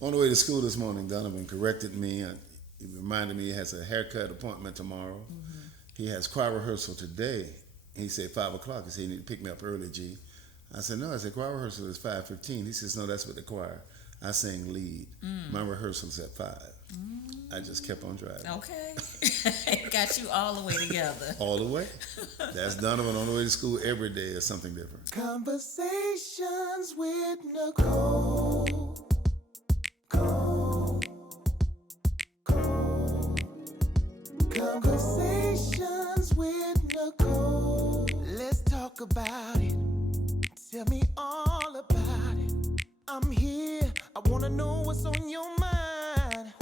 On the way to school this morning, Donovan corrected me. He reminded me he has a haircut appointment tomorrow. He has choir rehearsal today. He said 5 o'clock. He said you need to pick me up early, G. I said no. I said choir rehearsal is 5:15. He says no, that's with the choir. I sing lead. My rehearsal's at 5. I just kept on driving. Okay. Got you all the way together. All the way. That's Donovan on the way to school every day is something different. Conversations with Nicole. Conversations with Nicole. Let's talk about it. Tell me all about it. I'm here. I wanna know what's on your mind.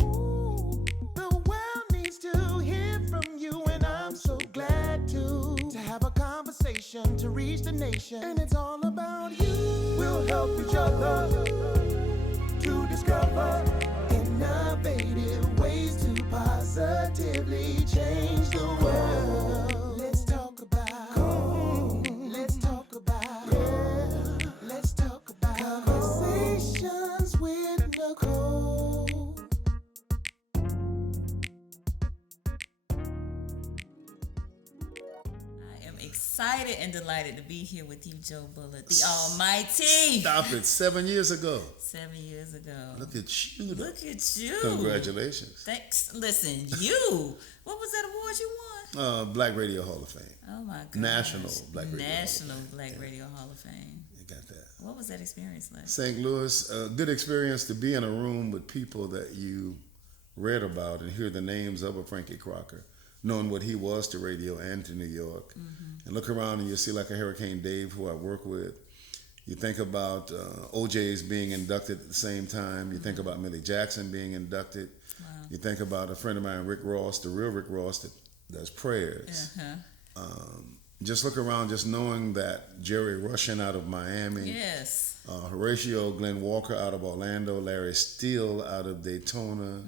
The world needs to hear from you, and I'm so glad to have a conversation to reach the nation. And it's all about you. We'll help each other to discover innovative ways to positively change the world. Let's talk about. Let's talk about. Yeah. Let's talk about conversations with Nicole. I am excited and delighted to be here with you, Joe Bullard, the Almighty. Stop it. 7 years ago. 7 years ago. Look at you. Look at you. Congratulations. Thanks. Listen, you. What was that award you won? Black Radio Hall of Fame. Oh my God. National Black Radio National Hall of Fame. Black Yeah. Radio Hall of Fame. You got that. What was that experience like? St. Louis, a good experience to be in a room with people that you read about and hear the names of a Frankie Crocker, knowing what he was to radio and to New York. And look around and you see like a Hurricane Dave who I work with. You think about OJ's being inducted at the same time. You think about Millie Jackson being inducted. Wow. You think about a friend of mine, Rick Ross, the real Rick Ross that does prayers. Just look around just knowing that Jerry Russian out of Miami. Yes. Horatio Glenn Walker out of Orlando, Larry Steele out of Daytona.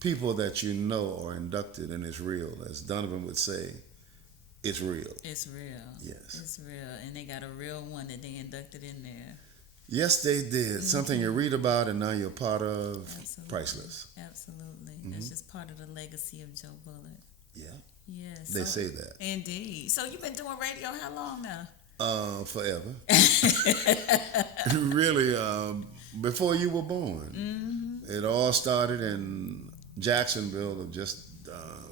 People that you know are inducted and it's real. As Donovan would say, it's real. It's real. Yes. It's real. And they got a real one that they inducted in there. Yes, they did. Something you read about and now you're part of. Absolutely. Priceless. Absolutely. That's just part of the legacy of Joe Bullard. Yeah. Yes. They say that. Indeed. So you've been doing radio how long now? Forever. Really, before you were born. It all started in Jacksonville of just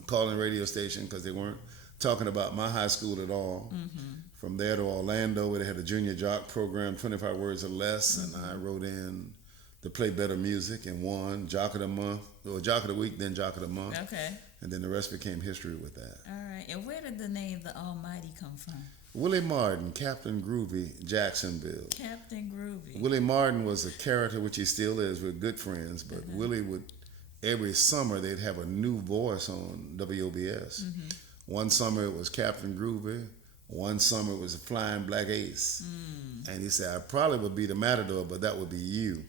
calling a radio station because they weren't talking about my high school at all. From there to Orlando, where they had a junior jock program, 25 words or less, and I wrote in to play better music and won Jock of the Month, or Jock of the Week, then Jock of the Month. Okay. And then the rest became history with that. All right. And where did the name The Almighty come from? Willie Martin, Captain Groovy, Jacksonville. Captain Groovy. Willie Martin was a character, which he still is. We're good friends, but Willie would, every summer, they'd have a new voice on WOBS. One summer it was Captain Groovy. One summer it was a Flying Black Ace. And he said, I probably would be the Matador, but that would be you.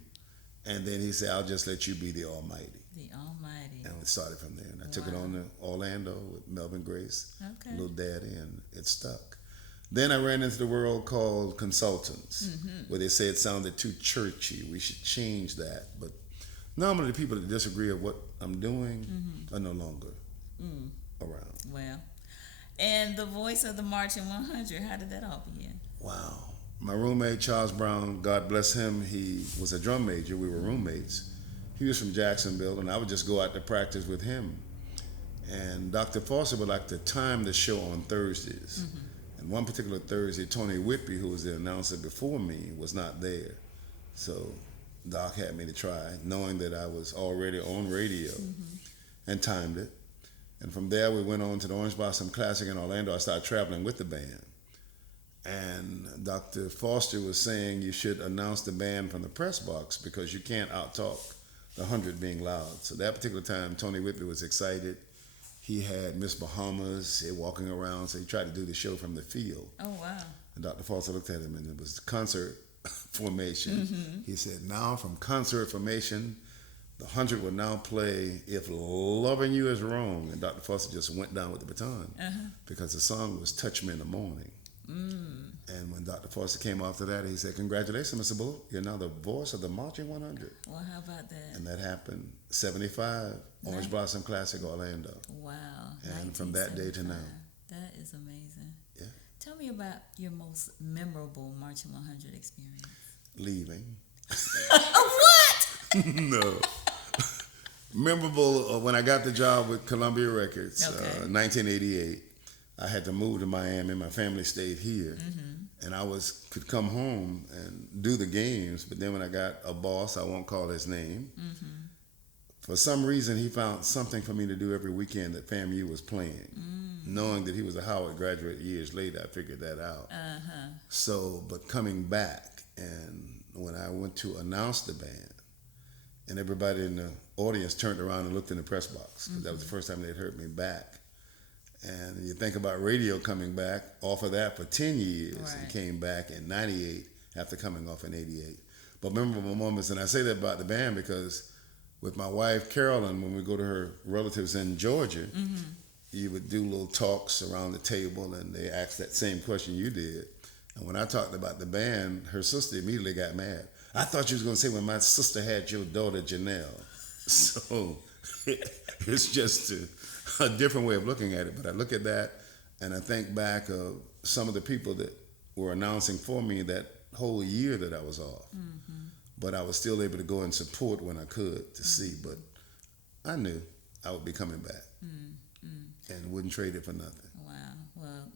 And then he said, I'll just let you be the Almighty. The Almighty. And we started from there. And I took it on to Orlando with Melvin Grace, Okay. Little Daddy, and it stuck. Then I ran into the world called consultants, where they say it sounded too churchy. We should change that. But normally the people that disagree with what I'm doing are no longer around. Well, and the voice of the Marching 100, how did that all begin? Wow. My roommate, Charles Brown, God bless him, he was a drum major. We were roommates. He was from Jacksonville, and I would just go out to practice with him. And Dr. Foster would like to time the show on Thursdays. And one particular Thursday, Tony Whitby, who was the announcer before me, was not there. So Doc had me to try, knowing that I was already on radio, and timed it. And from there, we went on to the Orange Blossom Classic in Orlando. I started traveling with the band. And Dr. Foster was saying you should announce the band from the press box because you can't out-talk the 100 being loud. So that particular time, Tony Whitby was excited. He had Miss Bahamas walking around, so he tried to do the show from the field. Oh, wow. And Dr. Foster looked at him, and it was concert formation. He said, now from concert formation, the 100 will now play If Loving You Is Wrong. And Dr. Foster just went down with the baton because the song was Touch Me in the Morning. And when Dr. Foster came after that, he said, "Congratulations, Mr. Bullard. You're now the voice of the Marching 100." Well, how about that? And that happened 75, Orange Blossom Classic, Orlando. Wow. And from that day to now. 1975. That is amazing. Yeah. Tell me about your most memorable Marching 100 experience. Leaving. What? No. Memorable, when I got the job with Columbia Records, Okay. 1988, I had to move to Miami. My family stayed here. And I could come home and do the games, but then when I got a boss, I won't call his name, for some reason he found something for me to do every weekend that FAMU was playing. Knowing that he was a Howard graduate years later, I figured that out. So, but coming back, and when I went to announce the band, and everybody in the audience turned around and looked in the press box, because that was the first time they'd heard me back. And you think about radio coming back off of that for 10 years, Right. and came back in 98 after coming off in 88. But memorable moments, and I say that about the band because with my wife, Carolyn, when we go to her relatives in Georgia, you would do little talks around the table, and they asked that same question you did. And when I talked about the band, her sister immediately got mad. "I thought you was going to say when my sister had your daughter, Janelle." So it's just a different way of looking at it. But I look at that, and I think back of some of the people that were announcing for me that whole year that I was off. But I was still able to go and support when I could to see. But I knew I would be coming back and wouldn't trade it for nothing. Wow. Well,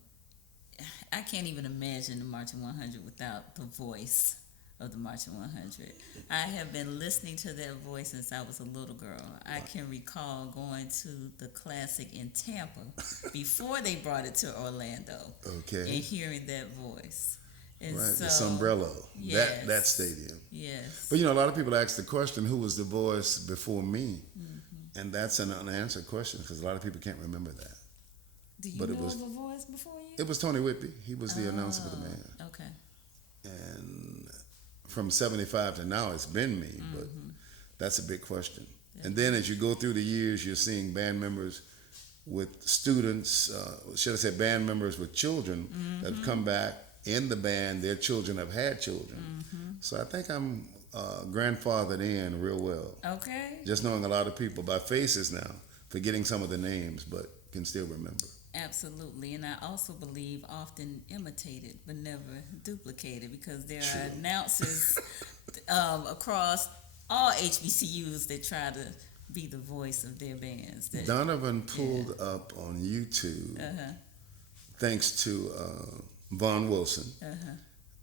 I can't even imagine the Marching 100 without the voice of the Marching 100. I have been listening to their voice since I was a little girl. I can recall going to the Classic in Tampa before they brought it to Orlando Okay. and hearing that voice. And Right, so, the Sombrello, yes. that stadium. Yes. But a lot of people ask the question, who was the voice before me? And that's an unanswered question because a lot of people can't remember that. Do you but know it was- of a voice before you? It was Tony Whitby. He was the announcer for the band. Okay. And from 75 to now, it's been me, but that's a big question. And then as you go through the years, you're seeing band members with students, should I say band members with children that have come back in the band, their children have had children. So I think I'm grandfathered in real well. Okay. Just knowing a lot of people by faces now, forgetting some of the names, but can still remember. Absolutely, and I also believe often imitated but never duplicated because there True. are announcers across all HBCUs that try to be the voice of their bands. That, Donovan pulled up on YouTube, thanks to Vaughn Wilson,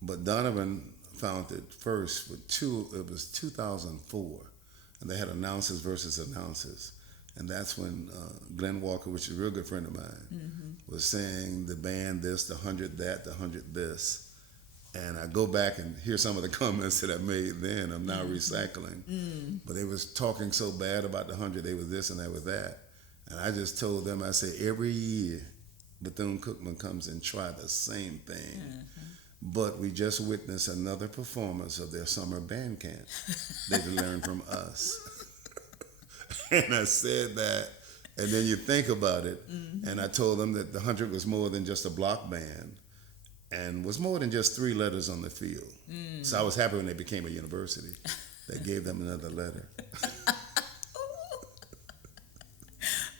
but Donovan found it first with it was 2004, and they had announcers versus announcers. And that's when Glenn Walker, which is a real good friend of mine, was saying the band this, the 100 that, the 100 this. And I go back and hear some of the comments that I made then. I'm now recycling. But they was talking so bad about the 100, they was this and they was that. And I just told them, I said, every year Bethune-Cookman comes and try the same thing. But we just witnessed another performance of their summer band camp. They learned from us. And I said that, and then you think about it, and I told them that the 100 was more than just a block band and was more than just 3 letters on the field. So I was happy when they became a university. They gave them another letter.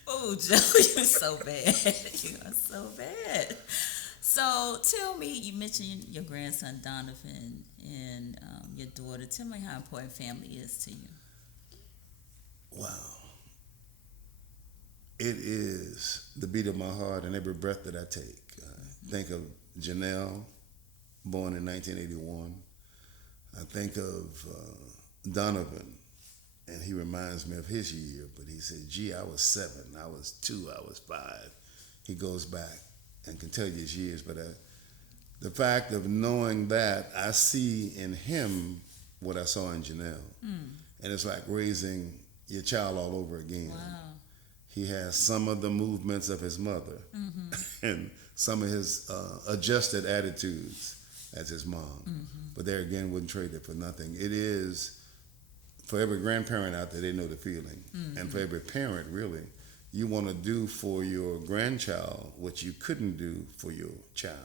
Oh, Joe, you're so bad. You are so bad. So tell me, you mentioned your grandson Donovan and your daughter. Tell me how important family is to you. Wow. It is the beat of my heart and every breath that I take. Think of Janelle, born in 1981. I think of Donovan, and he reminds me of his year, but he said, gee, I was 7, I was 2, I was 5. He goes back and can tell you his years, but the fact of knowing that, I see in him what I saw in Janelle. And it's like raising your child all over again. Wow. He has some of the movements of his mother and some of his adjusted attitudes as his mom. But there again, wouldn't trade it for nothing. It is, for every grandparent out there, they know the feeling. And for every parent, really, you want to do for your grandchild what you couldn't do for your child.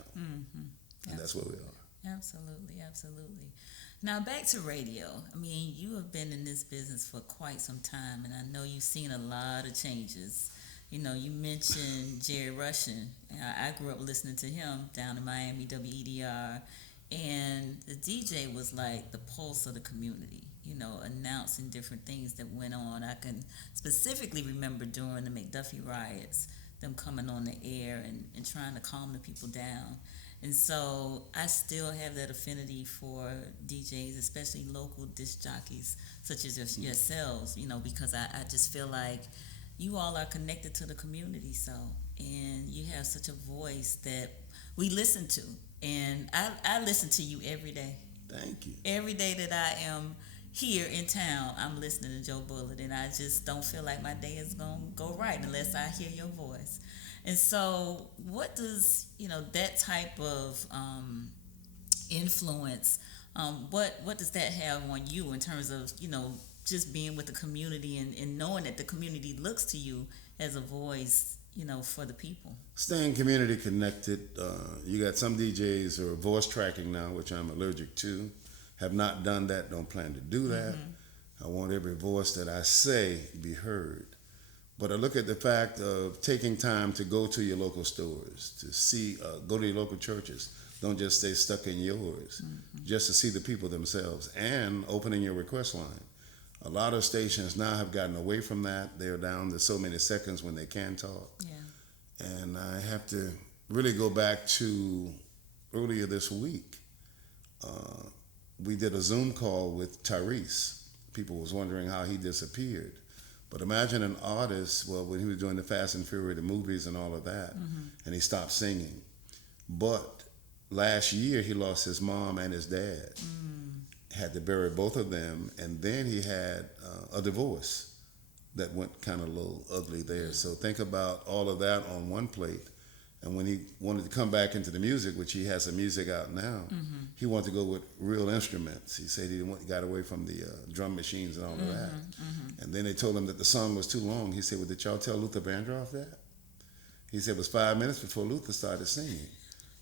and that's where we are. Absolutely, absolutely. Now back to radio. I mean, you have been in this business for quite some time, and I know you've seen a lot of changes. You know, you mentioned Jerry Russian. I grew up listening to him down in Miami, WEDR, and the DJ was like the pulse of the community, you know, announcing different things that went on. I can specifically remember during the McDuffie riots, them coming on the air and trying to calm the people down. And so I still have that affinity for DJs, especially local disc jockeys such as yourselves, you know, because I just feel like you all are connected to the community, and you have such a voice that we listen to. And I listen to you every day. Thank you. Every day that I am here in town, I'm listening to Joe Bullard, and I just don't feel like my day is going to go right unless I hear your voice. And so what does, you know, that type of influence, what does that have on you in terms of, you know, just being with the community and knowing that the community looks to you as a voice, you know, for the people? Staying community connected. You got some DJs who are voice tracking now, which I'm allergic to. Have not done that, don't plan to do that. I want every voice that I say be heard. But I look at the fact of taking time to go to your local stores, to see, go to your local churches. Don't just stay stuck in yours, just to see the people themselves, and opening your request line. A lot of stations now have gotten away from that. They're down to so many seconds when they can talk. Yeah. And I have to really go back to earlier this week. We did a Zoom call with Tyrese. People was wondering how he disappeared. But imagine an artist, well, when he was doing the Fast and Furious, the movies and all of that, and he stopped singing. But last year, he lost his mom and his dad. Had to bury both of them, and then he had a divorce that went kind of a little ugly there. So think about all of that on one plate. And when he wanted to come back into the music, which he has some music out now, he wanted to go with real instruments. He said he got away from the drum machines and all of that. And then they told him that the song was too long. He said, well, did y'all tell Luther Vandross that? He said it was 5 minutes before Luther started singing.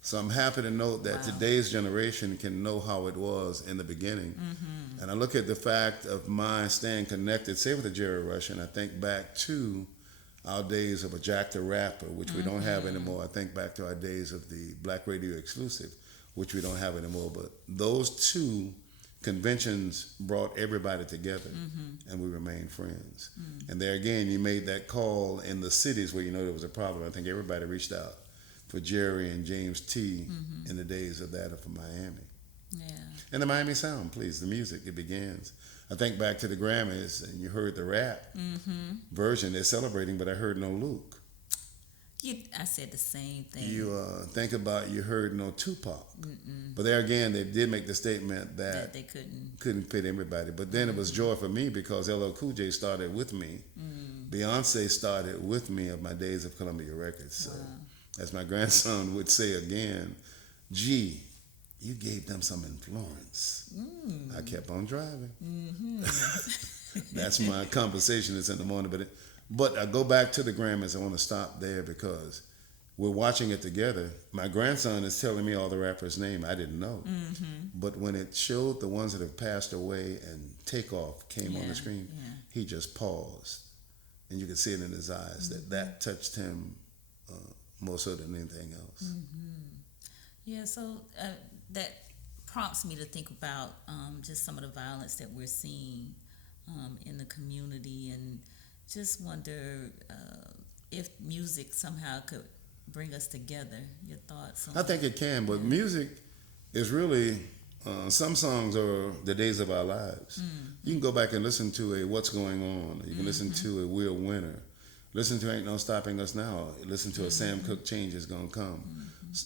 So I'm happy to note that today's generation can know how it was in the beginning. And I look at the fact of my staying connected, say with the Jerry Rush, and I think back to our days of a Jack the Rapper, which we don't have anymore. I think back to our days of the Black Radio Exclusive, which we don't have anymore. But those two conventions brought everybody together, and we remained friends. And there again, you made that call in the cities where you know there was a problem. I think everybody reached out for Jerry and James T in the days of that for Miami. Yeah. And the Miami Sound, please, the music, it begins. I think back to the Grammys, and you heard the rap version. They're celebrating, but I heard no Luke. I said the same thing. You think about, you heard no Tupac. But there again, they did make the statement that they couldn't fit everybody. But then it was joy for me because LL Cool J started with me. Beyonce started with me of my days of Columbia Records. So, as my grandson would say again, gee, you gave them some influence. I kept on driving. That's my conversation that's in the morning. But I go back to the Grammys. I want to stop there because we're watching it together. My grandson is telling me all the rappers' name. I didn't know. But when it showed the ones that have passed away and Takeoff came on the screen, he just paused. And you could see it in his eyes that touched him more so than anything else. Yeah, so that prompts me to think about just some of the violence that we're seeing in the community, and just wonder if music somehow could bring us together. Your thoughts on I think it can, but music is really, some songs are the days of our lives. You can go back and listen to a What's Going On. You can listen to a We're a Winner. Listen to Ain't No Stopping Us Now. Listen to a Sam Cooke, Change Is Gonna Come.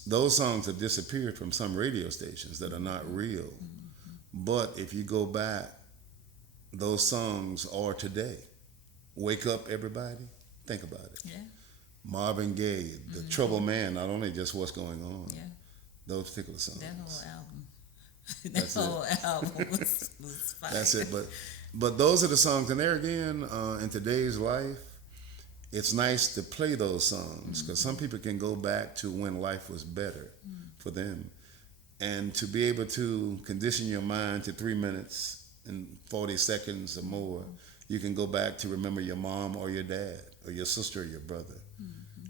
Those songs have disappeared from some radio stations that are not real. But if you go back, those songs are today. Wake Up Everybody, think about it. Yeah. Marvin Gaye, The Trouble Man, not only just What's Going On. Yeah. Those particular songs. That whole album. That's that whole album was fire. That's it. But those are the songs. And there again, in today's life, it's nice to play those songs because some people can go back to when life was better for them. And to be able to condition your mind to 3 minutes and 40 seconds or more, you can go back to remember your mom or your dad or your sister or your brother.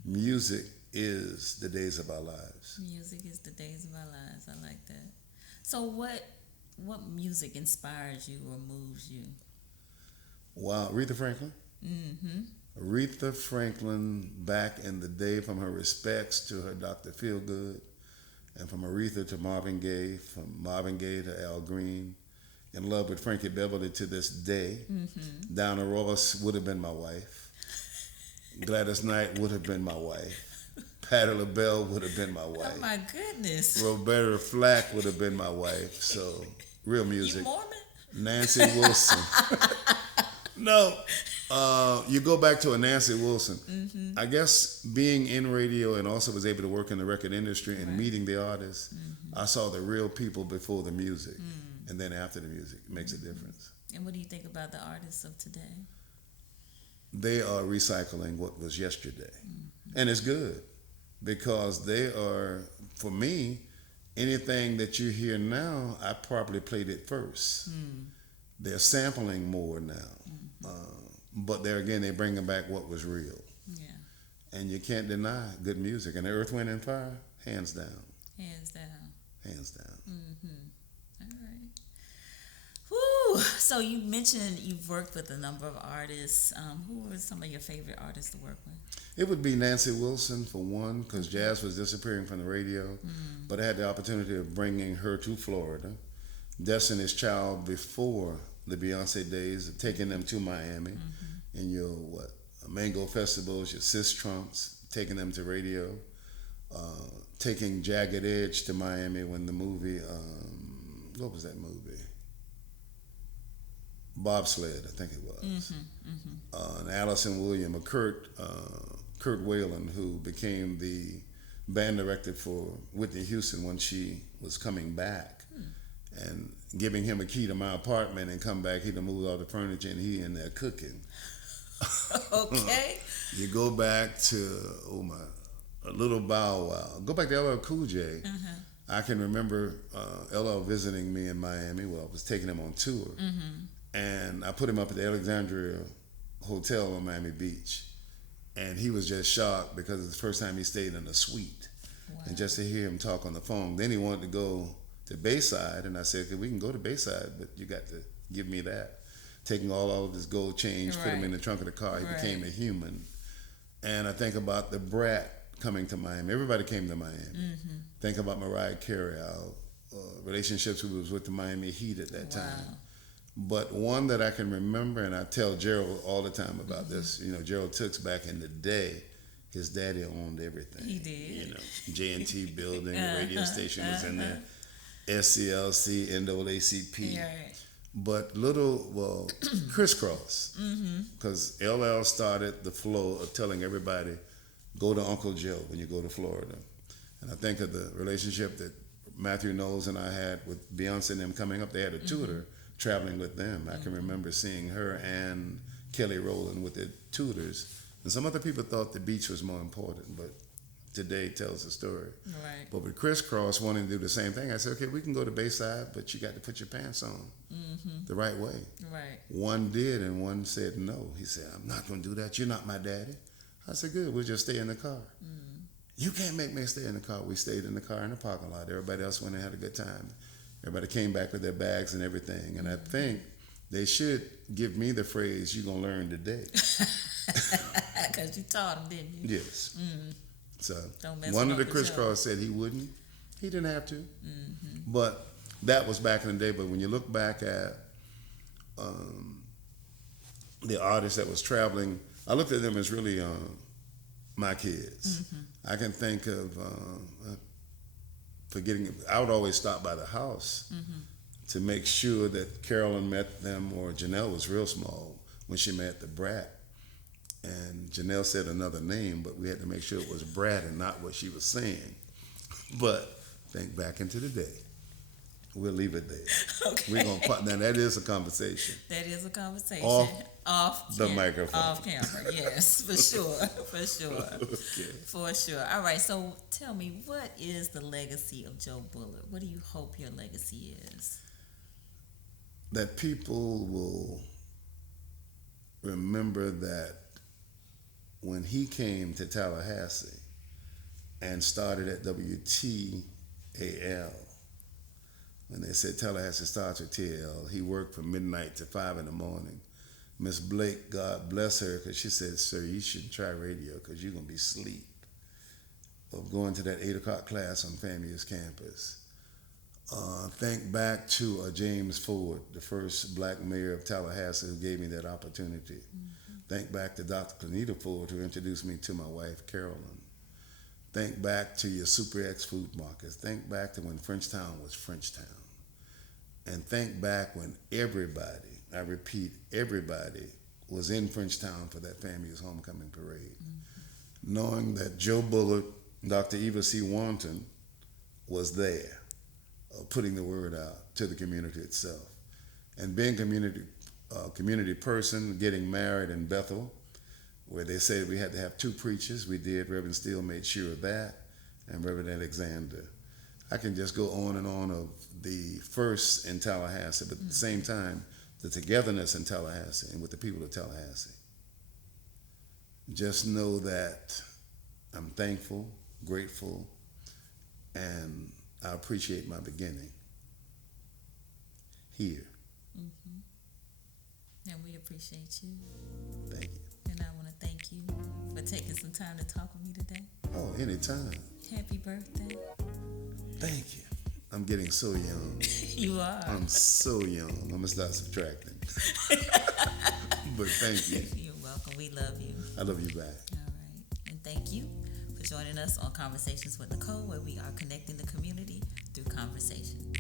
Music is the days of our lives. Music is the days of our lives. I like that. So what music inspires you or moves you? Wow, Aretha Franklin. Aretha Franklin, back in the day, from her respects to her Dr. Feelgood, and from Aretha to Marvin Gaye, from Marvin Gaye to Al Green, in love with Frankie Beverly to this day. Donna Ross would have been my wife. Gladys Knight would have been my wife. Patti LaBelle would have been my wife. Oh my goodness. Roberta Flack would have been my wife. So, real music. You Mormon? Nancy Wilson. No, you go back to a Nancy Wilson. I guess being in radio and also was able to work in the record industry and meeting the artists, I saw the real people before the music, and then after the music. It makes a difference. And what do you think about the artists of today? They are recycling what was yesterday, and it's good because they are, for me, anything that you hear now, I probably played it first. They're sampling more now. But there again, they're bringing back what was real. Yeah. And you can't deny good music. And Earth, Wind, and Fire, hands down. Hands down. Hands down. All right. Whew. So you mentioned you've worked with a number of artists. Who were some of your favorite artists to work with? It would be Nancy Wilson for one, because jazz was disappearing from the radio. But I had the opportunity of bringing her to Florida. Destiny's Child before the Beyonce days, of taking them to Miami, and your Mango festivals, your Sis Trumps, taking them to radio, taking Jagged Edge to Miami when the movie, what was that movie? Bobsled, I think it was. And Allison William, Kurt Whalen, who became the band director for Whitney Houston when she was coming back. And giving him a key to my apartment and come back, he'd have moved all the furniture and he in there cooking. Okay. You go back to, a Little Bow Wow. Go back to LL Cool J. I can remember LL visiting me in Miami. Well, I was taking him on tour. And I put him up at the Alexandria Hotel on Miami Beach. And he was just shocked because it's the first time he stayed in a suite. Wow. And just to hear him talk on the phone. Then he wanted to go to Bayside, and I said, okay, we can go to Bayside, but you got to give me that. Taking all of his gold change, put him in the trunk of the car, he became a human. And I think about the Brat coming to Miami. Everybody came to Miami. Think about Mariah Carey, our relationships who was with the Miami Heat at that time. But one that I can remember, and I tell Gerald all the time about this, Gerald Tooks back in the day, his daddy owned everything. He did. J&T building, the radio station was in there. SCLC, NAACP, but crisscross, because LL started the flow of telling everybody, go to Uncle Joe when you go to Florida. And I think of the relationship that Matthew Knowles and I had with Beyonce and them coming up. They had a tutor traveling with them. I can remember seeing her and Kelly Rowland with their tutors. And some other people thought the beach was more important, but today tells the story. Right. But with Crisscross wanting to do the same thing, I said, okay, we can go to Bayside, but you got to put your pants on the right way. Right. One did, and one said no. He said, I'm not going to do that. You're not my daddy. I said, good, we'll just stay in the car. You can't make me stay in the car. We stayed in the car in the parking lot. Everybody else went and had a good time. Everybody came back with their bags and everything. And I think they should give me the phrase, you're going to learn today. Because you taught them, didn't you? Yes. So one of the Crisscross said he wouldn't. He didn't have to. But that was back in the day. But when you look back at the artists that was traveling, I looked at them as really my kids. I can think of forgetting. I would always stop by the house to make sure that Carolyn met them, or Janelle was real small when she met the Brat. And Janelle said another name, but we had to make sure it was Brad and not what she was saying. But think back into the day. We'll leave it there. Okay. We're gonna now that is a conversation. That is a conversation. Off the microphone. Off camera, yes, for sure. Okay. For sure. All right, so tell me, what is the legacy of Joe Bullard? What do you hope your legacy is? That people will remember that when he came to Tallahassee and started at WTAL, when they said Tallahassee starts with TL, he worked from midnight to 5 in the morning. Miss Blake, God bless her, because she said, sir, you should try radio because you're going to be asleep. Of going to that 8 o'clock class on FAMU's campus. Think back to James Ford, the first black mayor of Tallahassee who gave me that opportunity. Mm-hmm. Think back to Dr. Clenita Ford who introduced me to my wife, Carolyn. Think back to your Super X food markets. Think back to when Frenchtown was Frenchtown. And think back when everybody, I repeat, everybody was in Frenchtown for that FAMU's homecoming parade. Mm-hmm. Knowing that Joe Bullard, Dr. Eva C. Wanton was there, putting the word out to the community itself. And being a community person, getting married in Bethel, where they said we had to have 2 preachers. We did. Reverend Steele made sure of that, and Reverend Alexander. I can just go on and on of the first in Tallahassee, but at the same time, the togetherness in Tallahassee and with the people of Tallahassee. Just know that I'm thankful, grateful, and I appreciate my beginning here. Mm-hmm. And we appreciate you. Thank you. And I want to thank you for taking some time to talk with me today. Oh, anytime. Happy birthday. Thank you. I'm getting so young. You are. I'm so young. I'm going to start subtracting. But thank you. You're welcome. We love you. I love you back. All right. And thank you for joining us on Conversations with Nicole, where we are connecting the community through conversations.